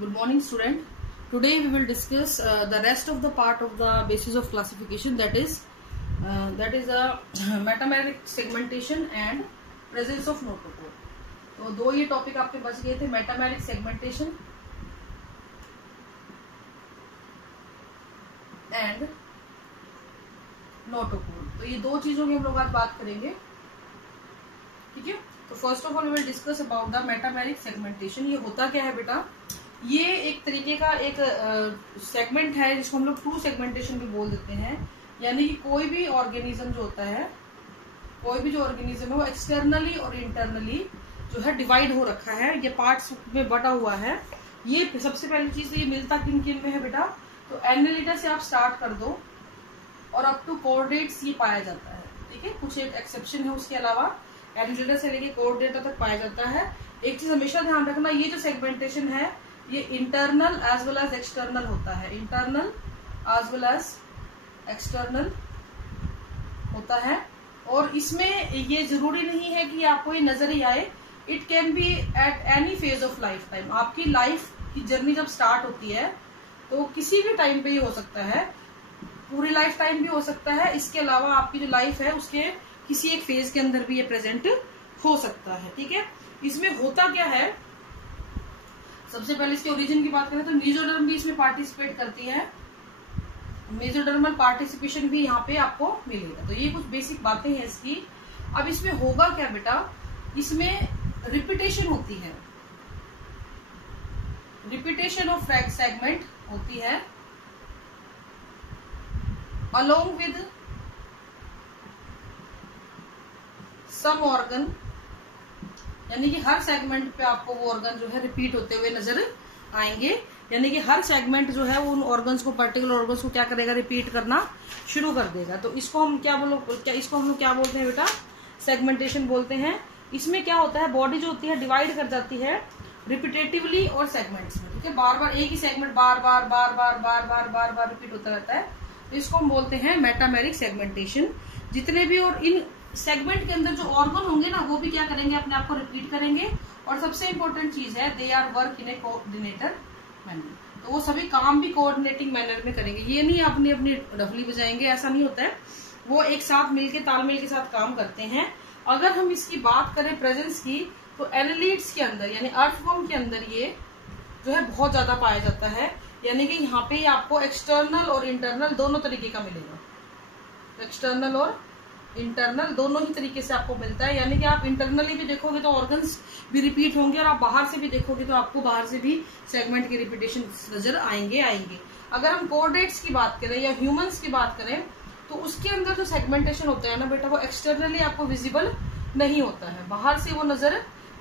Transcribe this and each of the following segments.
Good morning, student. Today we will discuss the rest of the part of the basis of classification, that is a metameric segmentation and presence of notocode. तो दो ये topic आपके बच गए थे, metameric segmentation and notochord. तो ये दो चीजों की हम लोग आज बात करेंगे, ठीक है. तो first of all we will discuss about the metameric segmentation. ये होता क्या है बेटा? ये एक तरीके का एक सेगमेंट है जिसको हम लोग टू सेगमेंटेशन भी बोल देते हैं. यानी कि कोई भी ऑर्गेनिज्म जो होता है, कोई भी जो ऑर्गेनिज्म है वो एक्सटर्नली और इंटरनली जो है डिवाइड हो रखा है, ये पार्ट्स में बटा हुआ है. ये सबसे पहली चीज तो ये मिलता किन किन में है बेटा? तो एनालिटा से आप स्टार्ट कर दो और अप टू कोऑर्डिनेट्स ये पाया जाता है, ठीक है. कुछ एक एक्सेप्शन है, उसके अलावा एनालिटा से लेके कोऑर्डिनेट तक पाया जाता है. एक चीज हमेशा ध्यान रखना, ये जो सेगमेंटेशन है ये internal as well as external होता है. Internal as well as external होता है. और इसमें ये जरूरी नहीं है कि आपको ये नजर ही आए. It can be at any phase of life time. आपकी लाइफ की जर्नी जब स्टार्ट होती है तो किसी भी टाइम पे ये हो सकता है, पूरी लाइफ टाइम भी हो सकता है. इसके अलावा आपकी जो लाइफ है उसके किसी एक फेज के अंदर भी ये प्रेजेंट हो सकता है, ठीक है. इसमें होता क्या है, सबसे पहले इसके ओरिजिन की बात करें तो मेसोडर्म भी इसमें पार्टिसिपेट करती है. मेसोडर्मल पार्टिसिपेशन भी यहाँ पे आपको मिलेगा. तो ये कुछ बेसिक बातें हैं इसकी. अब इसमें होगा क्या बेटा? इसमें रिपीटेशन होती है, रिपीटेशन ऑफ सेगमेंट होती है अलोंग विद सम ऑर्गन. यानी कि हर सेगमेंट पे आपको वो ऑर्गन जो है रिपीट होते हुए नजर आएंगे. यानी कि हर सेगमेंट जो है वो उन ऑर्गन्स को, पर्टिकुलर ऑर्गन्स को क्या करेगा? रिपीट करना शुरू कर देगा. तो इसको हम इसको हम लोग क्या बोलते हैं बेटा? सेगमेंटेशन बोलते हैं. इसमें क्या होता है, बॉडी जो होती है डिवाइड कर जाती है रिपीटेटिवली और सेगमेंट्स में, ठीक है. बार बार एक ही सेगमेंट बार बार बार बार बार बार बार बार रिपीट होता रहता है. तो इसको हम बोलते हैं मेटामेरिक सेगमेंटेशन. जितने भी और इन सेगमेंट के अंदर जो ऑर्गन होंगे ना, वो भी क्या करेंगे? अपने आप को रिपीट करेंगे. और सबसे इंपॉर्टेंट चीज है, they are work in a coordinator manner. तो वो सभी काम भी कोऑर्डिनेटिंग मैनर में करेंगे. ये नहीं अपनी अपनी डफली बजाएंगे, ऐसा नहीं होता है. वो एक साथ मिलके तालमेल के साथ काम करते हैं. अगर हम इसकी बात करें प्रेजेंस की, तो एनालिट्स के अंदर यानी अर्थवॉर्म के अंदर ये जो है बहुत ज्यादा पाया जाता है. यानी कि यहाँ पे आपको एक्सटर्नल और इंटरनल दोनों तरीके का मिलेगा. एक्सटर्नल और इंटरनल दोनों ही तरीके से आपको मिलता है. यानी कि आप इंटरनली भी देखोगे तो ऑर्गन्स भी रिपीट होंगे, और आप बाहर से भी देखोगे तो आपको बाहर से भी सेगमेंट के रिपीटेशन नजर आएंगे. अगर हम कोऑर्डिनेट्स की बात करें या ह्यूमंस की बात करें, तो उसके अंदर जो सेगमेंटेशन होता है ना बेटा, वो एक्सटर्नली आपको विजिबल नहीं होता है, बाहर से वो नजर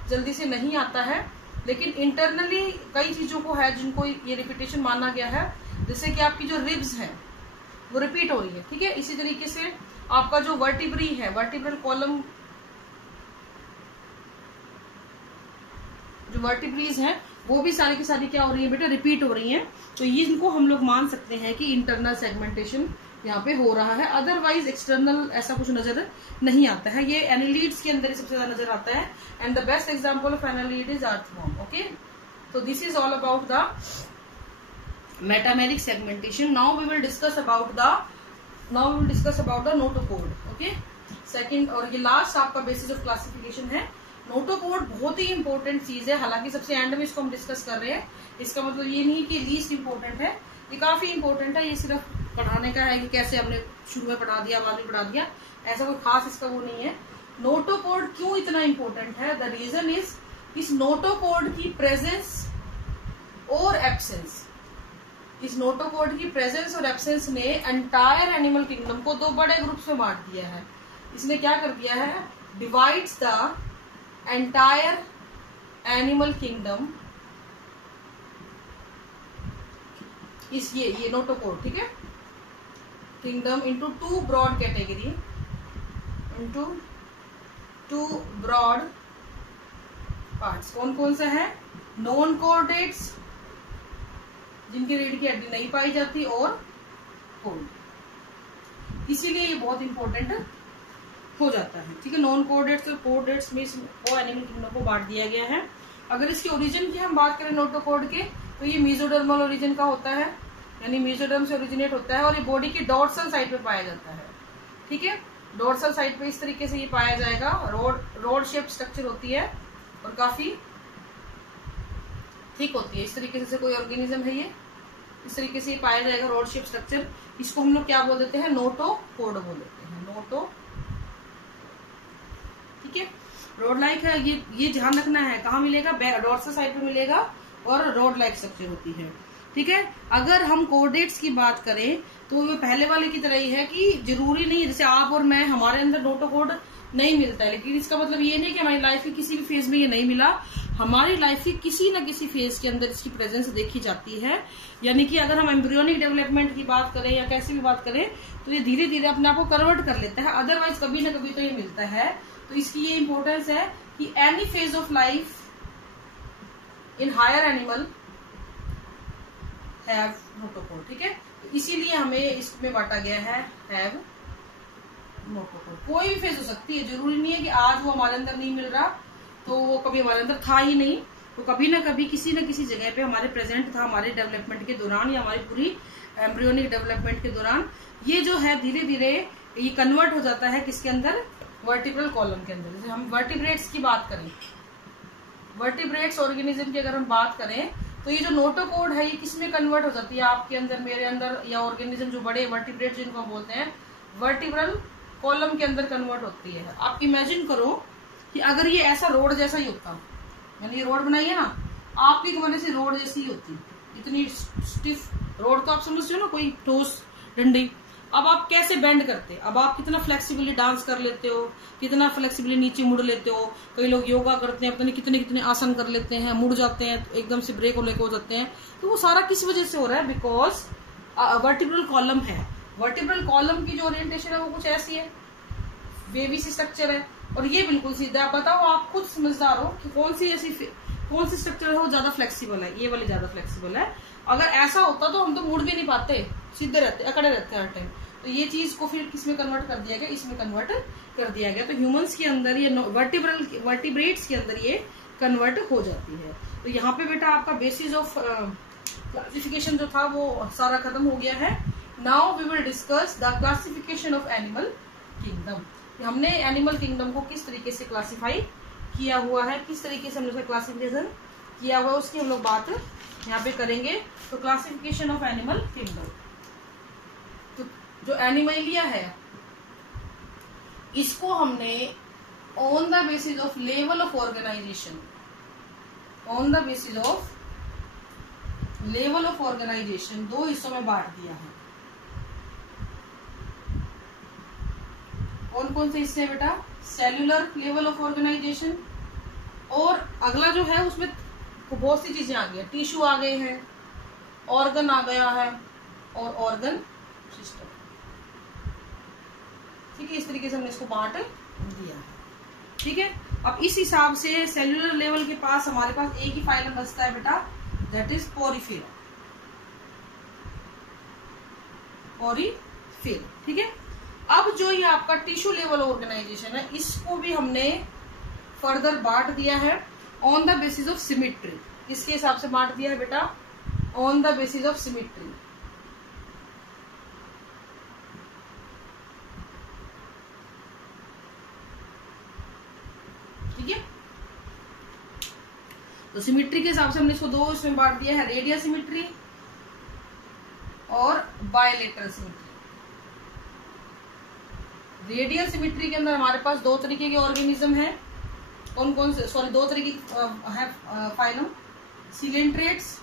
जल्दी से नहीं आता है. लेकिन इंटरनली कई चीजों को है जिनको ये रिपीटेशन माना गया है. जैसे कि आपकी जो रिब्स है वो रिपीट हो रही है, ठीक है. इसी तरीके से आपका जो वर्टिब्री है, वर्टिब्रल कॉलम, जो वर्टिब्रीज हैं वो भी सारी की सारी क्या हो रही है बेटा? रिपीट हो रही हैं. तो ये इनको हम लोग मान सकते हैं कि इंटरनल सेगमेंटेशन यहाँ पे हो रहा है. अदरवाइज एक्सटर्नल ऐसा कुछ नजर नहीं आता है. ये एनालिट्स के अंदर सबसे ज्यादा नजर आता है. And the best example of annelid is earthworm. Okay, तो this is all about the metameric segmentation. Now we will discuss about the notochord. Okay, second और ये लास्ट आपका बेसिस ऑफ क्लासिफिकेशन है. नोटोकोड बहुत ही इंपॉर्टेंट चीज है. हालांकि सबसे एंड में इसको हम डिस्कस कर रहे हैं. इसका मतलब ये नहीं कि लीस्ट इंपॉर्टेंट है, ये काफी इंपॉर्टेंट है. ये सिर्फ पढ़ाने का है कि कैसे हमने शुरू में पढ़ा दिया, बाद में पढ़ा दिया, ऐसा कोई खास इसका वो नहीं है. नोटोकोड क्यों इतना इंपॉर्टेंट है? द रीजन इज इस नोटोकोड की प्रेजेंस और एब्सेंस. इस नोटोकोड की प्रेजेंस और एब्सेंस ने एंटायर एनिमल किंगडम को दो बड़े ग्रुप्स में बांट दिया है. इसने क्या कर दिया है? Divides the entire animal kingdom, इस ये नोटोकोड, ठीक है, kingdom into two broad category, into two broad parts. कौन कौन सा है? नॉन कोऑर्डिनेट्स, जिनकी रीढ़ की हड्डी नहीं पाई जाती, और कोड. इसीलिए ये बहुत इंपॉर्टेंट हो जाता है, ठीक है. नॉन कोऑर्डिनेट्स और कोऑर्डिनेट्स में इसको एनिमल किंगडम को बांट दिया गया है. अगर इसके ओरिजिन की हम बात करें नोटोकोड के, तो ये मेसोडर्मल ओरिजिन का होता है, यानी मेसोडर्म से ओरिजिनेट होता है और ये बॉडी की डॉर्सल साइड पे पाया जाता है। ठीक है, डॉर्सल साइड पे इस तरीके से ये पाया जाएगा। रोड शेप स्ट्रक्चर होती है और काफी थिक होती है। इस तरीके से कोई ऑर्गेनिज्म है ये, इस तरीके से ये पाया जाएगा रोड शेप स्ट्रक्चर। इसको हम लोग क्या बोल देते हैं, नोटोकोड बोल देते हैं, नोटो। ठीक है, रोड लाइक है ये ध्यान रखना है, कहाँ मिलेगा, डॉर्सल साइड पे मिलेगा और रोड लाइक स्ट्रक्चर होती है। ठीक है, अगर हम कोऑर्डिनेट्स की बात करें तो ये पहले वाले की तरह ही है कि जरूरी नहीं है, जैसे आप और मैं, हमारे अंदर नोटोकोड नहीं मिलता है, लेकिन इसका मतलब ये नहीं कि हमारी लाइफ के किसी भी फेज में ये नहीं मिला। हमारी लाइफ की किसी न किसी फेज के अंदर इसकी प्रेजेंस देखी जाती है। यानी कि अगर हम एम्ब्रियोनिक डेवलपमेंट की बात करें या कैसे भी बात करें तो ये धीरे धीरे अपने आप को कन्वर्ट कर लेता है, अदरवाइज कभी ना कभी तो ये मिलता है। तो इसकी ये इंपॉर्टेंस है कि any phase of life in higher animal have notochord. ठीक है, तो इसीलिए हमें इसमें बांटा गया है हैव नोटोकोड। कोई भी फेज हो सकती है, जरूरी नहीं है कि आज वो हमारे अंदर नहीं मिल रहा तो वो कभी हमारे अंदर था ही नहीं, तो कभी ना कभी किसी न किसी जगह पे हमारे प्रेजेंट था, हमारे डेवलपमेंट के दौरान या हमारी पूरी एम्ब्रियोनिक डेवलपमेंट के दौरान। ये जो है धीरे धीरे ये कन्वर्ट हो जाता है किसके अंदर, वर्टिब्रल कॉलम के अंदर। जैसे हम वर्टिब्रेट्स की बात करें, वर्टिब्रेट्स ऑर्गेनिज्म की अगर हम बात करें तो ये जो नोटोकोड है ये किसमें कन्वर्ट हो जाती है, आपके अंदर, मेरे अंदर, या ऑर्गेनिज्म जो बड़े वर्टिब्रेट जिनको हम बोलते हैं वर्टिब्रल कॉलम के अंदर कन्वर्ट होती है। आप इमेजिन करो कि अगर ये ऐसा रोड जैसा ही होता, यानी ये रोड बनाई है ना, आपकी कमरे से रोड जैसी ही होती, इतनी स्टिफ रोड, तो आप समझते हो ना, कोई ठोस डंडी। अब आप कैसे बेंड करते, अब आप कितना फ्लेक्सिबली डांस कर लेते हो, कितना फ्लेक्सिबली नीचे मुड़ लेते हो। कई लोग योगा करते हैं, पता नहीं कितने कितने आसन कर लेते हैं, मुड़ जाते हैं, तो एकदम से ब्रेक होने को जाते हैं। तो वो सारा किस वजह से हो रहा है, बिकॉज वर्टिब्रल कॉलम है। वर्टिब्रल कॉलम की जो ओरिएंटेशन है वो कुछ ऐसी है, वेवी सी स्ट्रक्चर है, और ये बिल्कुल सीधा। आप बताओ, आप खुद समझदार हो कि कौन सी स्ट्रक्चर है वो ज्यादा फ्लेक्सिबल है, ये वाली ज्यादा फ्लेक्सिबल है। अगर ऐसा होता तो हम तो मुड़ भी नहीं पाते, सीधे रहते, अकड़े रहते हर टाइम। तो ये चीज को फिर किसमें कन्वर्ट कर दिया गया, इसमें कन्वर्ट कर दिया गया। तो ह्यूमंस के अंदर ये वर्टिब्रेट्स के अंदर ये कन्वर्ट हो जाती है। तो यहाँ पे बेटा आपका बेसिस ऑफ क्लासिफिकेशन जो था वो सारा खत्म हो गया है। Now we will discuss the classification of animal kingdom. हमने एनिमल किंगडम को किस तरीके से क्लासिफाई किया हुआ है, किस तरीके से हमने उसका क्लासिफिकेशन किया हुआ है, उसकी हम लोग बात यहाँ पे करेंगे। तो क्लासिफिकेशन ऑफ एनिमल किंगडम, तो जो एनिमलिया है इसको हमने on the basis of level of organisation, on the basis of level of organisation दो हिस्सों में बांट दिया है। कौन कौन से हिस्से बेटा, सेल्यूलर लेवल ऑफ ऑर्गेनाइजेशन, और अगला जो है उसमें बहुत सी चीजें आ गई, टिश्यू आ गए हैं, ऑर्गन आ गया है, और ऑर्गन सिस्टम। ठीक है, इस तरीके से हमने इसको बांट दिया है। ठीक है, अब इस हिसाब से सेल्यूलर लेवल के पास हमारे पास एक ही फाइलम बचता है बेटा, दैट इज पोरिफेरा, पोरिफेरा। ठीक है, अब जो ये आपका टिश्यू लेवल ऑर्गेनाइजेशन है इसको भी हमने फर्दर बांट दिया है on the basis of symmetry. इसके हिसाब से बांट दिया है बेटा, on the basis of symmetry. ठीक है, तो सिमेट्री के हिसाब से हमने इसको दो इसमें बांट दिया है, रेडियल सिमेट्री और बायलेटरल सिमेट्री। रेडियल सिमेट्री के अंदर हमारे पास दो तरीके के ऑर्गेनिज्म है, कौन कौन से, सॉरी दो तरीके है phylum, coelenterates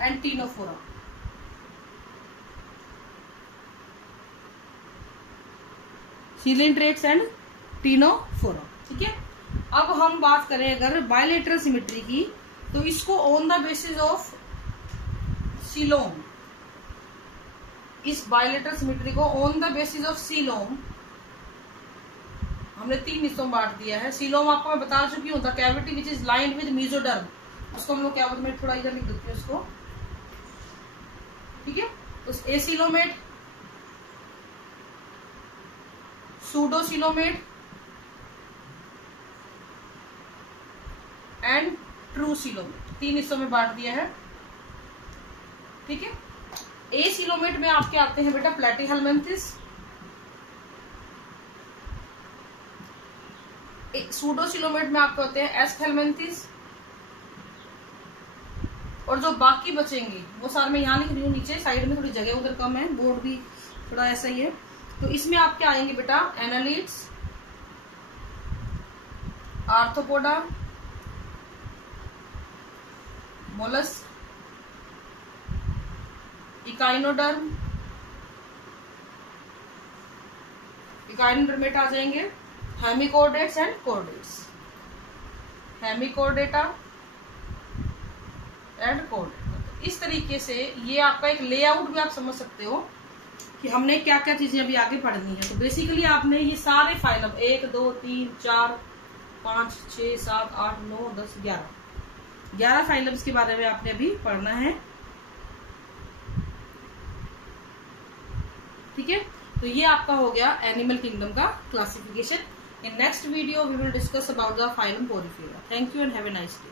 and Ctenophora. Coelenterates and Ctenophora. ठीक है, अब हम बात करें अगर बायलेटरल सिमेट्री की, तो इसको on the basis of coelom, इस बायलेटरल सिमेट्री को on the basis of coelom हमने तीन हिस्सों में बांट दिया है। सीलोम आपको मैं बता चुकी हूँ, the cavity which is lined with mesoderm, उसको हम लोग क्या बोलते हैं, थोड़ा इधर लिख देती हूँ उसको। ठीक है, तो एसीलोमेट, सूडोसीलोमेट एंड ट्रू सीलोमेट, 3 हिस्सों में बांट दिया है। ठीक है, ए सीलोमेट में आपके आते हैं बेटा प्लेटीहेलमिन्थिस, सूडो सीलोमेट में आपके होते हैं एस्कहेलमिन्थिस, और जो बाकी बचेंगे वो सारे मैं यहाँ लिख रही हूँ, नीचे साइड में थोड़ी जगह उधर कम है, बोर्ड भी थोड़ा ऐसा ही है। तो इसमें आपके आएंगे बेटा annelids, Arthropoda, mollusc, echinoderm, Echinodermata आ जाएंगे, hemichordates and chordates, Hemichordata and Chordata. इस तरीके से ये आपका एक लेआउट भी आप समझ सकते हो कि हमने क्या क्या चीजें अभी आगे पढ़नी है। तो बेसिकली आपने ये सारे फाइलम 1 2 3 4 5 6 7 8 9 10 11 फाइलम्स के बारे में आपने अभी पढ़ना है। ठीक है, तो ये आपका हो गया एनिमल किंगडम का classification. In next video we will discuss about the phylum Porifera. Thank you and have a nice day.